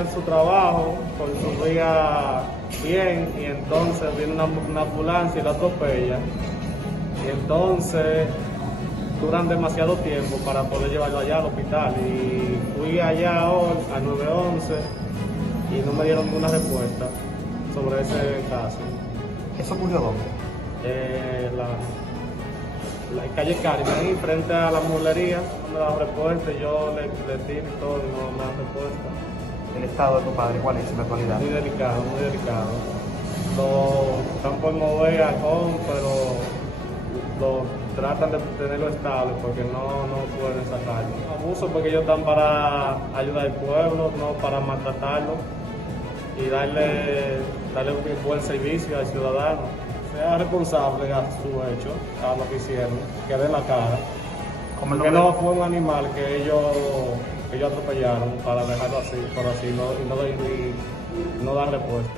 en su trabajo con su vía bien y entonces viene una ambulancia y la atropella y entonces duran demasiado tiempo para poder llevarlo allá al hospital y fui allá hoy al 911 y no me dieron ninguna respuesta sobre ese caso. ¿Eso ocurrió dónde? La calle Carmen, frente a la mueblería, no me dan respuesta, yo le tiro y todo y no me dan respuesta. ¿El estado de tu padre cuál es en la actualidad? Muy delicado, muy delicado. Lo están por mover a con, pero lo tratan de tenerlo estable porque no pueden sacarlo. Abuso porque ellos están para ayudar al pueblo, no para maltratarlo y darle un buen servicio al ciudadano. Sea responsable a su hecho, a lo que hicieron, que dé la cara. Porque no fue un animal que ellos atropellaron para dejarlo así, por así, y no dar respuesta.